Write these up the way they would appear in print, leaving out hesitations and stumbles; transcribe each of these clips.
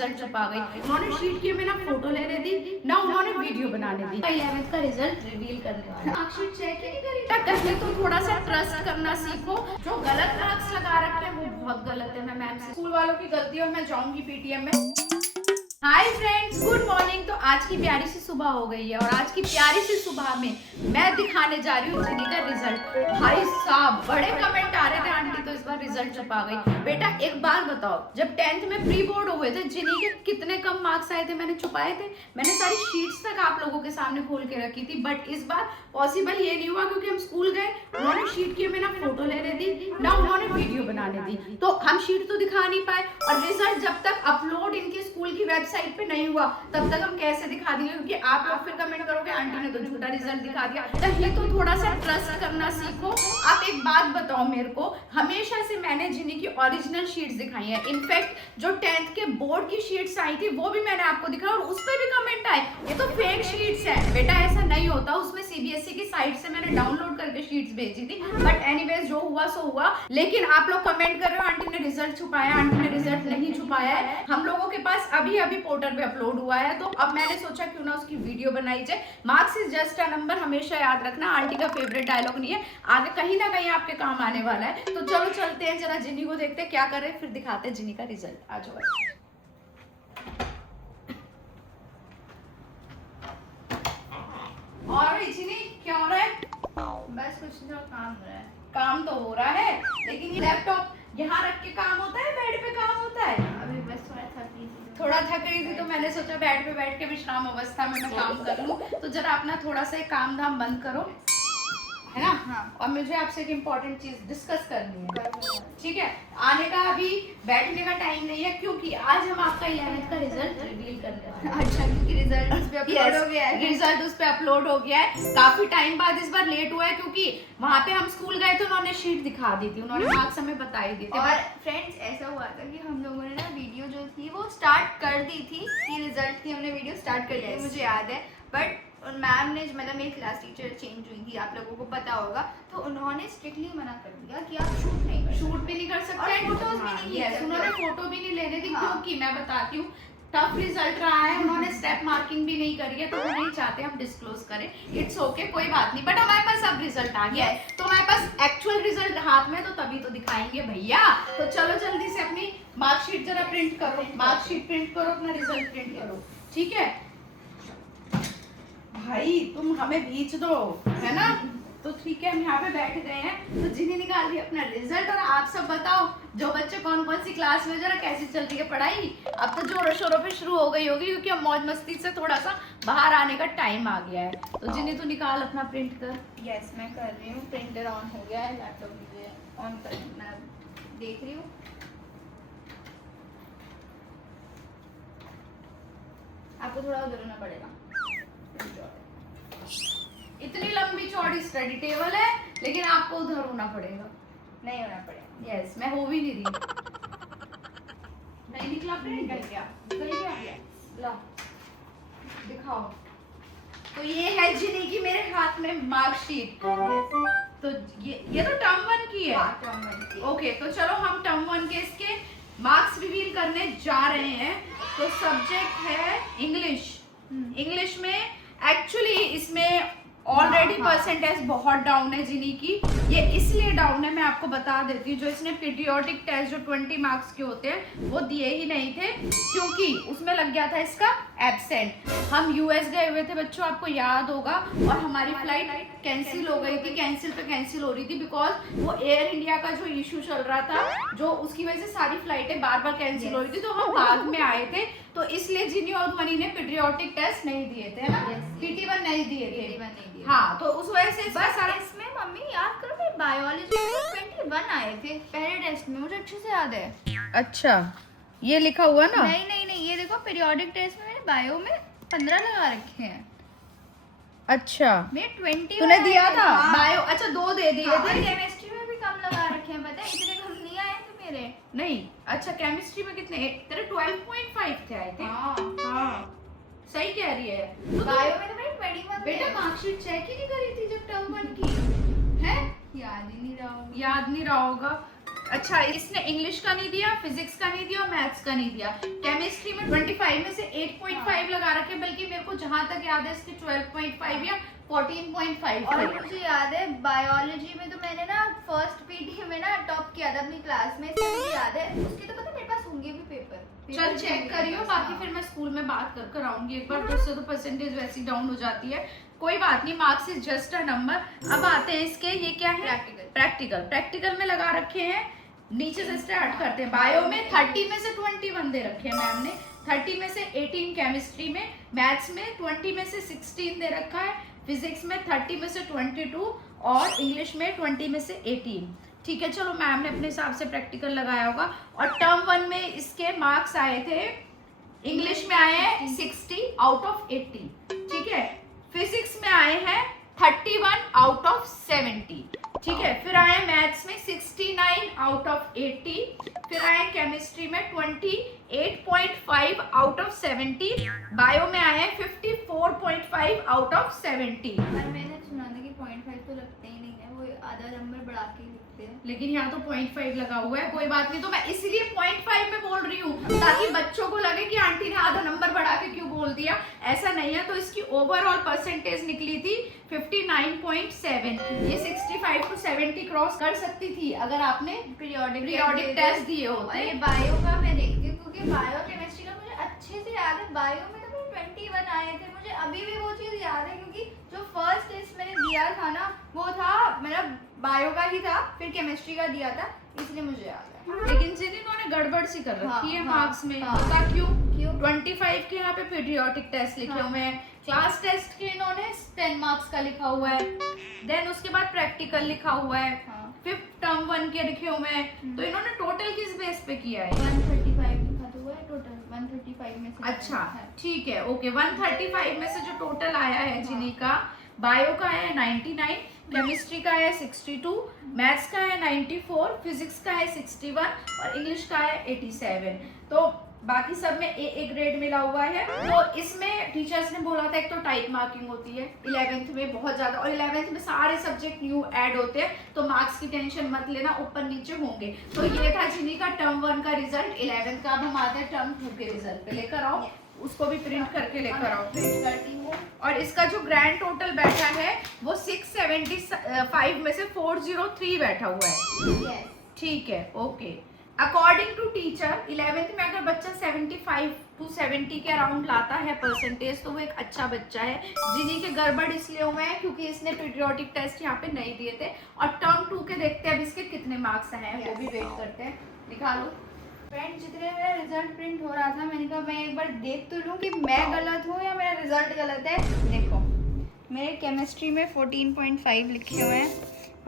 Result छुपा गई। उन्होंने शीट की में ना फोटो लेने दी ना उन्होंने वीडियो बनाने दी। 11th का रिजल्ट रिवील करने वाला। मार्कशीट चेक ही नहीं करी। पहले तो थोड़ा सा ट्रस्ट करना सीखो। जो गलत मार्क्स लगा रखे हैं वो बहुत गलत है। मैं मैम से स्कूल वालों की गलती है और मैं जाऊंगी पीटीएम में। Hi friends, good morning. तो आज की प्यारी सी सुबह हो गई है और आज की प्यारी सी सुबह में मैं दिखाने जा रही हूँ जिनी का रिजल्ट। भाई साहब बड़े कमेंट आ रहे थे, आंटी तो इस बार रिजल्ट छुपा गई। बेटा एक बात बताओ, जब 10th में प्री बोर्ड हुए थे जिनी के कितने कम मार्क्स आए थे? मैंने छुपाए थे? मैंने सारी शीट्स तक आप लोगों के सामने खोल के रखी थी। बट इस बार पॉसिबल ये नहीं हुआ क्योंकि हम स्कूल गए, उन्होंने शीट की में ना फोटो लेने दी ना उन्होंने वीडियो बनाने दी। तो हम शीट तो दिखा नहीं पाए और रिजल्ट जब तक अपलोड इनके स्कूल की वेबसाइट पे नहीं हुआ तब तक हम कैसे दिखा देंगे? क्योंकि आप लोग फिर कमेंट करोगे आंटी ने तो झूठा रिजल्ट दिखा दिया। ये तो थोड़ा सा ट्रस्ट करना सीखो। आप एक बात बताओ मेरे को, हमेशा से मैंने जिनी की ओरिजिनल शीट्स दिखाई है। इनफैक्ट जो 10th के बोर्ड की शीट्स आई थी वो भी मैंने आपको दिखाया और उस पर भी कमेंट आए ये तो फेक शीट्स है। बेटा ऐसा नहीं होता, उसमें सीबीएसई की साइट से मैंने डाउनलोड करके शीट्स भेजी थी। बट एनीवेज जो हुआ सो हुआ। लेकिन आप लोग कमेंट कर रहे हो आंटी ने रिजल्ट छुपाया, आंटी ने रिजल्ट नहीं छुपाया है। हम लोगों के पास अभी पोर्टल पे अपलोड हुआ है तो अब मैंने सोचा क्यों ना उसकी वीडियो बनाई जाए। Marks is just a number, हमेशा याद रखना। आंटी का फेवरेट डायलॉग नहीं है, आगे कहीं ना कहीं आपके काम आने वाला है। तो चलो चलते हैं जरा जिनी को देखते हैं क्या कर रहे हैं, फिर दिखाते हैं जिनी का रिजल्ट। आ जाओ। और जिनी क्या हो रहा है? बस कुछ तो काम हो रहा है। काम तो हो रहा है लेकिन ये लैपटॉप यहाँ रख के काम होता है, बेड पे काम होता है? अभी बस थोड़ा थक गई थी तो मैंने सोचा बेड पे बैठ के विश्राम अवस्था में मैं काम कर लूं। तो जरा अपना थोड़ा सा काम धाम बंद करो, है ना? हाँ। और मुझे आपसे एक इम्पोर्टेंट चीज डिस्कस करनी है, ठीक है? आने का अभी बैठने का टाइम नहीं है क्योंकि आज हम आपका 11th का रिजल्ट रिवील करने वाले हैं। अच्छा, क्योंकि रिजल्ट उस पे अपलोड हो गया है। रिजल्ट उस पे अपलोड हो गया है। काफी टाइम बाद इस बार लेट हुआ है क्योंकि वहाँ पे हम स्कूल गए थे, उन्होंने शीट दिखा दी थी, उन्होंने मार्क्स हमें बता ही दिए थे। और फ्रेंड्स ऐसा हुआ था कि हम लोगों ने ना वीडियो जो थी वो स्टार्ट कर दी थी कि रिजल्ट की हमने वीडियो स्टार्ट कर दी थी, मुझे याद है। बट मैम ने, मतलब मेरी क्लास टीचर चेंज हुई थी, आप लोगों को पता होगा, तो उन्होंने स्ट्रिक्टली मना कर दिया कि आप शूट नहीं कर, शूट भी नहीं कर सकते, फोटोज भी नहीं ले सकते। उन्होंने फोटो भी नहीं लेने दी। हाँ। क्योंकि मैं बताती हूँ टफ रिजल्ट रहा है, उन्होंने स्टेप मार्किंग भी नहीं करी है तो वो नहीं चाहते हम डिस्क्लोज करें। इट्स ओके, कोई बात नहीं। बट हमारे पास अब रिजल्ट आ गया है तो हमारे पास एक्चुअल रिजल्ट हाथ में, तो तभी तो दिखाएंगे भैया। तो चलो जल्दी से अपनी मार्कशीट जरा प्रिंट करो, मार्कशीट प्रिंट करो, अपना रिजल्ट प्रिंट करो, ठीक है? भाई तुम हमें बीच दो, है ना? तो ठीक है, हम यहाँ पे बैठ गए हैं तो जिन्हें निकाल रही अपना रिजल्ट। और आप सब बताओ जो बच्चे कौन कौन सी क्लास में, जरा कैसी चल रही है पढ़ाई? अब तो जोरों शोरों पे शुरू हो गई होगी क्योंकि अब मौज मस्ती से थोड़ा सा बाहर आने का टाइम आ गया है। तो जिन्हें तू निकाल अपना प्रिंट कर। यस मैं कर रही हूँ। प्रिंटर ऑन हो गया है, लैपटॉप भी ऑन कर, मैं देख रही हूँ। आपको थोड़ा उधर होना पड़ेगा। इतनी लंबी चौड़ी स्टडी टेबल है लेकिन आपको उधर होना पड़ेगा। नहीं होना पड़ेगा। यस, मैं हो भी नहीं रही। नहीं निकला प्रिंट? निकल गया। निकल गया? ला दिखाओ। तो ये है जिनी की मेरे हाथ में मार्कशीट। तो ये तो टर्म 1 की है। हाँ, टर्म 1 की। ओके, तो चलो हम टर्म 1 के इसके मार्क्स रिवील करने जा रहे हैं। तो सब्जेक्ट है इंग्लिश। इंग्लिश में एक्चुअली इसमें ऑलरेडी परसेंटेज बहुत डाउन है जिनी की। ये इसलिए डाउन है, मैं आपको बता देती हूँ। जो इसने पीरियोडिक टेस्ट जो 20 मार्क्स के होते हैं वो दिए ही नहीं थे क्योंकि उसमें लग गया था इसका एब्सेंट। हम यूएस गए हुए थे बच्चों, आपको याद होगा, और हमारी फ्लाइट कैंसिल हो गई थी। कैंसिल पे कैंसिल हो रही थी बिकॉज वो एयर इंडिया का जो इशू चल रहा था, जो उसकी वजह से सारी फ्लाइटें बार बार कैंसिल हो रही थी। तो हम बाद में आए थे तो इसलिए जिनी और ध्वनि ने पीरियोडिक टेस्ट नहीं दिए थे, है ना? PT1 नहीं दिए थे। हाँ, तो उस वजह से बस इसमें मम्मी याद करो, मेरी बायोलॉजी में 21 आए थे पहले टेस्ट में, मुझे अच्छे से याद है। अच्छा, ये लिखा हुआ ना? नहीं, ये देखो पीरियोडिक टेस्ट में मैंने बायो में 15 लगा रखे हैं। अच्छा, मेरे 20 तूने दिया था? हाँ। बायो, अच्छा 2 दे दिए थे। केमिस्ट्री में भी कम लगा रखे हैं, पता है? इतने कम नहीं आए थे मेरे। नहीं, अच्छा केमिस्ट्री में कितने? तेरे 12.5 थे आई थिंक। हाँ, सही कह रही है। तो बायो में तो मेरे 21 बेटा मार्कशीट चेक ही नहीं करी थी जब टर्म 1 की है? याद ही नहीं रहा होगा। याद नहीं रहा होगा। अच्छा, इसने इंग्लिश का नहीं दिया, फिजिक्स का नहीं दिया और मैथ्स का नहीं दिया। केमिस्ट्री में 25 में से 8.5 लगा रखे, बल्कि मेरे को जहां तक याद है इसके 12.5 या 14.5। और मुझे याद है बायोलॉजी में तो मैंने ना फर्स्ट पीटी में ना टॉप किया था अपनी क्लास में, इसलिए मुझे याद है। उसके तो पता मेरे पास होंगे भी पेपर। चल चेक करियो, बाकी फिर मैं स्कूल में बात कर आऊंगी एक बार, तो उससे तो परसेंटेज वैसी डाउन हो जाती है। कोई बात नहीं, marks is just a number. अब आते हैं इसके, ये क्या है? प्रैक्टिकल में लगा रखे हैं। नीचे से स्टार्ट करते हैं। बायो में 30 में से 21 दे रखे हैं मैम ने। 30 में से 18 केमिस्ट्री में, मैथ्स में 20 में से 16 दे रखा है, फिजिक्स में 30 में से 22 और इंग्लिश में 20 में से 18। ठीक है, चलो मैम ने अपने हिसाब से प्रैक्टिकल लगाया होगा। और टर्म 1 में इसके मार्क्स आए थे, इंग्लिश में आए हैं 60 आउट ऑफ 80। ठीक है, फिजिक्स में आए हैं 31 आउट ऑफ 70। ठीक है, फिर आए मैथ्स में 69 आउट ऑफ 80, फिर आए केमिस्ट्री में 28.5 आउट ऑफ 70, बायो में आए हैं 54.5 आउट ऑफ 70। पर मैंने सुना था कि 0.5 तो लगते ही नहीं है, वो आधा नंबर बढ़ा के लिखते हैं। लेकिन यहाँ तो 0.5 लगा हुआ है। कोई बात नहीं, तो मैं इसलिए 0.5 में बोल रही हूँ ताकि बच्चों को लगे कि आंटी ने आधा नंबर बढ़ा के क्यों बोल दिया। ऐसा नहीं है। तो इसकी ओवरऑल परसेंटेज निकली थी 59.7। ये 65 to 70 क्रॉस कर सकती थी अगर आपने पीरियोडिक टेस्ट दिए होते। बायो का मैं देखती हूँ क्योंकि बायो केमिस्ट्री का मुझे अच्छे से याद है। बायो में तो मुझे 21 आए थे, मुझे अभी भी वो चीज़ याद है क्योंकि जो फर्स्ट टेस्ट मैंने दिया था ना वो था मेरा बायो का ही था, फिर केमिस्ट्री का दिया था, इसलिए मुझे याद है। लेकिन जिन इन्होंने गड़बड़ सी कर रखी है मार्क्स में, पता क्यों? 25 के यहाँ पे पीरियोडिक टेस्ट लिखे हुए हैं, क्लास टेस्ट के इन्होंने 10 मार्क्स का लिखा हुआ है, देन उसके बाद प्रैक्टिकल लिखा हुआ है, फिफ्थ टर्म 1 के लिखे हुए हैं। तो इन्होंने टोटल किस बेस पे किया है? 135 लिखा तो हुआ है टोटल, 135 में से। अच्छा ठीक है, ओके। 135 में से जो टोटल आया है जिनी का, बायो का है 99, केमिस्ट्री का है 62, मैथ्स का है 94, फिजिक्स का है 61 और इंग्लिश का है 87। तो बाकी सब में ए ग्रेड मिला हुआ है। तो इसमें टीचर्स ने बोला था एक तो टाइप मार्किंग होती है 11th में बहुत ज्यादा, और 11th में सारे सब्जेक्ट न्यू ऐड होते हैं, तो मार्क्स की टेंशन मत लेना, ऊपर नीचे होंगे। तो ये था जिनी का टर्म 1 का रिजल्ट 11th का। अब हम आते हैं टर्म 2 के रिजल्ट पे। लेकर आओ, उसको भी प्रिंट करके लेकर आओ। प्रिंट करती हूँ। और इसका जो ग्रैंड टोटल बैठा है वो 675 में से 403 बैठा हुआ है। ठीक है, okay. According to teacher 11th में अगर बच्चा 75 to 70 के अराउंड लाता है परसेंटेज, तो वो एक अच्छा बच्चा है। जिन्हीं के गड़बड़ इसलिए हुए हैं क्योंकि इसने पीरियोडिक टेस्ट यहाँ पे नहीं दिए थे। और टर्म 2 के देखते हैं अब इसके कितने मार्क्स आए हैं, वो भी वेट करते हैं। निकालो फ्रेंड, जितने मेरा रिजल्ट प्रिंट हो रहा था मैंने कहा मैं एक बार देख तो लूँ कि मैं गलत हूँ या मेरा रिजल्ट गलत है। देखो, मेरे केमिस्ट्री में 14.5 लिखे हुए हैं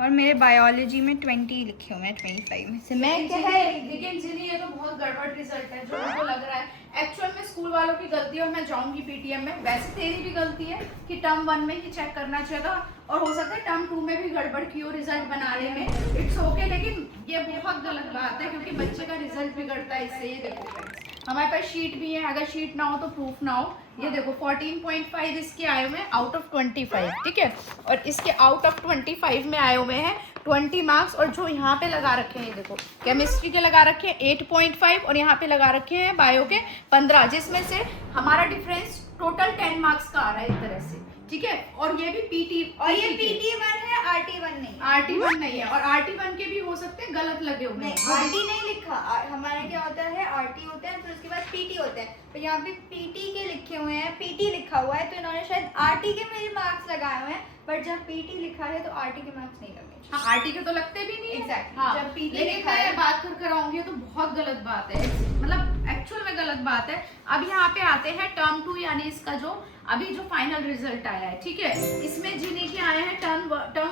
और मेरे बायोलॉजी में 20 लिखे हुए हैं 25 में से। मैं क्या है, लेकिन जिन्हीं ये तो बहुत गड़बड़ रिजल्ट है जो मुझे लग रहा है। एक्चुअल में स्कूल वालों की गलती है और मैं जाऊंगी पीटीएम में। वैसे तेरी भी गलती है कि टर्म 1 में ही चेक करना चाहिए था, और हो सकता है टर्म 2 में भी गड़बड़ की हो रिजल्ट बनाने में। इट्स ओके, लेकिन ये बहुत गलत बात है क्योंकि बच्चे का रिजल्ट बिगड़ता है इससे। ये देखो फ्रेंड्स, हमारे पास शीट भी है, अगर शीट ना हो तो प्रूफ ना हो। ये देखो 14.5 इसके आए हुए हैं आउट ऑफ 25। ठीक है, और इसके आउट ऑफ 25 में आए हुए हैं 20 मार्क्स। और जो यहाँ पे लगा रखे हैं, ये देखो केमिस्ट्री के लगा रखे हैं 8.5 और यहाँ पे लगा रखे हैं बायो के 15, जिसमें से हमारा डिफरेंस टोटल 10 मार्क्स का आ रहा है एक तरह से। ठीक है, और ये भी पीटी, और ये PT1 है, RT1 नहीं। RT1 नहीं है, और RT1 के भी हो सकते हैं गलत लगे हुए हैं। RT नहीं लिखा, हमारा क्या होता है, RT होता है, फिर उसके बाद PT होता है। तो यहाँ पे PT के लिखे हुए हैं, PT लिखा हुआ है, तो इन्होंने शायद RT के मेरे मार्क्स लगाए हुए हैं, बट जब PT लिखा है तो RT के मार्क्स नहीं लगे। हाँ, RT के तो लगते भी नहीं। एग्जैक्टली। हाँ, जब PT लेकिन लिखा है, मैं बात कर आऊंगी तो बहुत गलत बात है, मतलब एक्चुअल में गलत बात है। अब यहाँ पे आते हैं टर्म 2, यानी इसका जो अभी जो फाइनल रिजल्ट आया है। ठीक है, इसमें जिन्हीं के आए हैं टर्म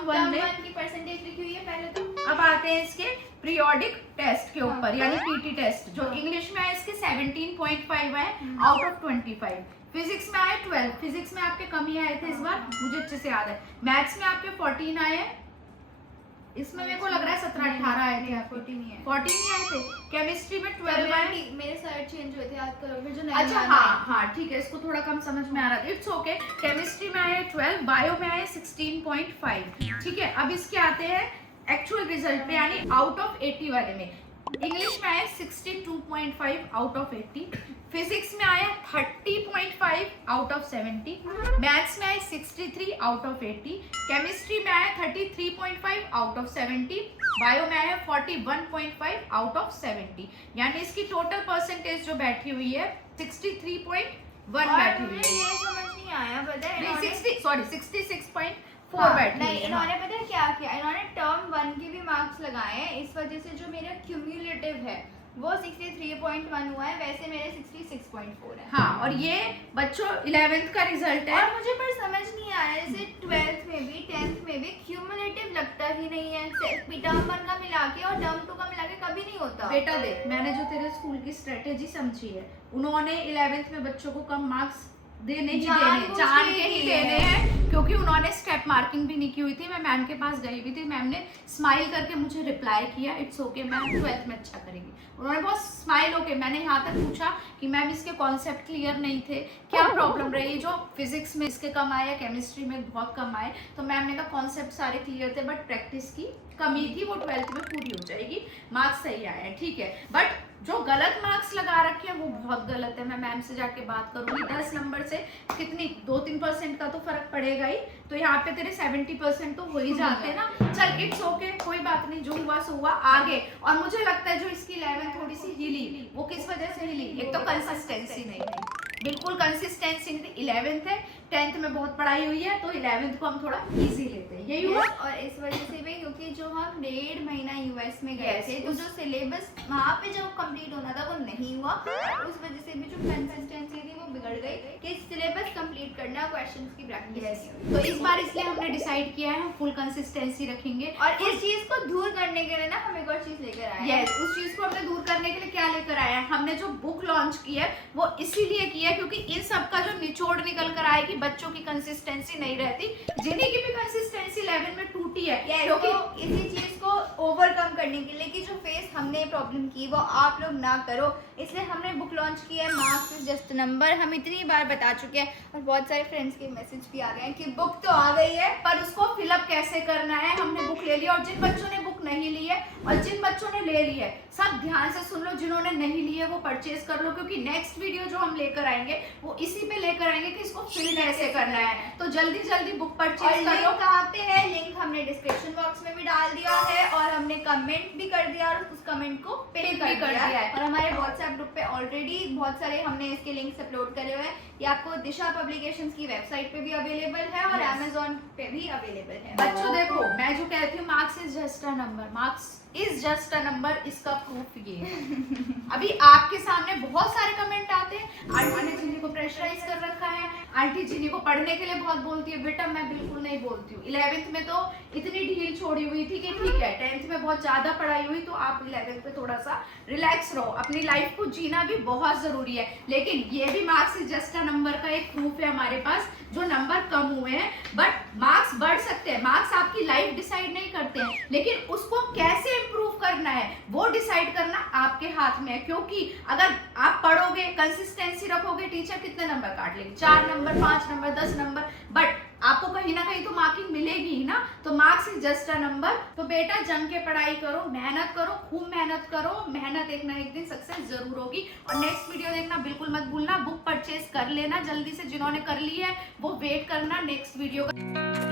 1 में की परसेंटेज लिखी हुई है पहले तो। अब आते हैं इसके पीरियोडिक टेस्ट के ऊपर, यानी पीटी टेस्ट। जो इंग्लिश में है इसके 17.5 है आउट ऑफ 25। फिजिक्स में आए 12, फिजिक्स में आपके कम ही आए थे इस बार, मुझे अच्छे से याद है। मैथ्स में आपके 14 आए हैं, इसमें मेरे को लग रहा है 17-18 आए थे। 14 ही आए थे। केमिस्ट्री में 12 आए। मेरे सर चेंज हुए थे, याद करो फिर जो नहीं। अच्छा हाँ ठीक है, इसको थोड़ा कम समझ में आ रहा था, इट्स ओके। केमिस्ट्री में आए 12, बायो में आए 16.5। ठीक है, अब इसके आते हैं एक्चुअल रिजल्ट पे, यानी आउट ऑफ 80 वाले में। इंग्लिश में आया 62.5 आउट ऑफ 80, फिजिक्स में आया 30.5 आउट ऑफ 70, मैथ्स में आया 63 आउट ऑफ 80, केमिस्ट्री में आया 33.5 आउट ऑफ 70, बायो में आया 41.5 आउट ऑफ 70। यानी इसकी टोटल परसेंटेज जो बैठी हुई है 63.1 बैठी हुई है। ये समझ नहीं आया, पता है नहीं, 66.4 हाँ, बैठी हुई नहीं, है। इन्होंने पता है क्या किया, इन्होंने टर्म 1 के भी मार्क्स लगाए हैं, इस वजह से जो मेरा क्यूम्युलेटिव है वो 63.1 हुआ है, वैसे मेरे 66.4 है। हाँ, और ये बच्चों 11th का रिजल्ट है। और मुझे पर समझ नहीं आया, जैसे 12th में भी 10th में भी क्यूमुलेटिव लगता ही नहीं है, सिर्फ टर्म 1 का मिला के और टर्म 2 का मिला के कभी नहीं होता। बेटा देख, मैंने जो तेरे स्कूल की स्ट्रेटेजी समझी है, उन्होंने 11th में बच्चों को कम मार्क्स देने ही देने, जान के ही देने हैं, क्योंकि उन्होंने स्टेप मार्किंग भी नहीं की हुई थी। मैं मैम के पास गई हुई थी, मैम ने स्माइल करके मुझे रिप्लाई किया, इट्स ओके मैम, 12th में अच्छा करेगी। उन्होंने बहुत स्माइल होके, मैंने यहाँ तक पूछा कि मैम इसके कॉन्सेप्ट क्लियर नहीं थे, क्या प्रॉब्लम रही, जो फिजिक्स में इसके कम आए, केमिस्ट्री में बहुत कम आए, तो मैम ने कहा कॉन्सेप्ट सारे क्लियर थे, बट प्रैक्टिस की कमी थी, वो 12th में पूरी हो जाएगी, मार्क्स सही आए हैं, ठीक है। बट जो गलत मार्क्स लगा रखे हैं वो बहुत गलत है। मैं मैम से जाके बात करूंगी, 10 नंबर से कितनी 2-3% का तो फर्क पड़ेगा ही, तो यहाँ पे तेरे 70% तो हो ही जाते हैं ना। चल इट्स ओके, कोई बात नहीं, जो हुआ सो हुआ, आगे। और मुझे लगता है जो इसकी 11th थोड़ी सी हिली, वो किस वजह से हिली, एक तो कंसिस्टेंसी नहीं है, बिल्कुल कंसिस्टेंसी नहीं थी। 11th है, 10th में बहुत पढ़ाई हुई है, तो 11th को हम थोड़ा इजी लेते हैं, यही हुआ। और इस वजह से भी क्योंकि जो हम 1.5 महीना यूएस में गए Yes, थे, तो जो सिलेबस वहाँ पे जब कंप्लीट होना था वो नहीं हुआ, और उस वजह से भी जो कंसिस्टेंसी थी वो बिगड़ गई कि सिलेबस कंप्लीट करना, क्वेश्चंस की प्रैक्टिस। तो इस बार इसलिए हमने डिसाइड किया है हम फुल कंसिस्टेंसी रखेंगे। और इस चीज को दूर करने के लिए ना हम एक और चीज लेकर आए हैं। यस, उस चीज को हमने दूर करने के लिए क्या लेकर आए हैं, हमने जो बुक लॉन्च की है वो इसीलिए की है क्योंकि इन सब का जो निचोड़ निकल कर आए कि बच्चों की कंसिस्टेंसी नहीं रहती, जिन्हीं की भी कंसिस्टेंसी 11 में टूटी है, क्योंकि इसी चीज को ओवरकम करने के लिए कि जो फेस हमने प्रॉब्लम की वो आप लोग ना करो, इसलिए हमने बुक लॉन्च किया है, मार्क्स इज जस्ट नंबर। हम इतनी बार बता चुके हैं और बहुत सारे फ्रेंड्स के मैसेज भी आ गए हैं कि बुक तो आ गई है, पर उसको फिलअप कैसे करना है। हमने बुक ले लिया, और जिन बच्चों ने बुक नहीं ली है और जिन बच्चों ने ले ली है, सब ध्यान से सुन लो, जिन्होंने नहीं ली है वो परचेज कर लो, क्योंकि नेक्स्ट वीडियो जो हम लेकर आएंगे वो इसी पे लेकर आएंगे कि इसको फिल कैसे करना है। तो जल्दी जल्दी बुक परचेज कर लो। कहाँ पे है लिंक हमने डिस्क्रिप्शन बॉक्स में भी डाल दिया है, और हमने कमेंट भी कर दिया और उस कमेंट को पिन कर दिया है। और हमारे व्हाट्सएप ग्रुप पे ऑलरेडी बहुत सारे हमने इसके लिंक्स अपलोड करे हुए हैं, ये आपको दिशा पब्लिकेशंस की वेबसाइट पे भी अवेलेबल है और अमेजोन पे भी अवेलेबल है। बच्चों देखो, मैं जो कहती हूँ marks is just a number, marks is just a number, इसका प्रूफ ये है। अभी आपके सामने बहुत सारे कमेंट आते हैं, आंटी ने जिन्हीं को प्रेशराइज कर रखा है, आंटी जिन्हीं को पढ़ने के लिए बहुत बोलती है, बेटा मैं बिल्कुल नहीं बोलती हूँ। 11th में तो इतनी ढील छोड़ी हुई थी कि ठीक है, 10th में बहुत ज्यादा पढ़ाई हुई, तो आप 11th पे थोड़ा सा रिलैक्स रहो। अपनी लाइफ को जीना भी बहुत जरूरी है, लेकिन ये भी marks is just a number का एक प्रूफ है हमारे पास। जो नंबर कम हुए हैं, बट मार्क्स बढ़ सकते हैं, मार्क्स आपकी लाइफ डिसाइड नहीं करते हैं, लेकिन उसको कैसे इम्प्रूव करना है वो डिसाइड करना आपके हाथ में है। क्योंकि अगर आप पढ़ोगे, कंसिस्टेंसी रखोगे, टीचर कितने नंबर काट लेंगे, 4 नंबर, 5 नंबर, 10 नंबर, बट आपको कहीं ना कहीं तो मार्किंग मिलेगी ही ना। तो marks is just a number. तो बेटा जम के पढ़ाई करो, मेहनत करो, खूब मेहनत करो, मेहनत एक ना एक दिन सक्सेस जरूर होगी। और नेक्स्ट वीडियो देखना बिल्कुल मत भूलना, बुक परचेज कर लेना जल्दी से, जिन्होंने कर ली है वो वेट करना नेक्स्ट वीडियो का।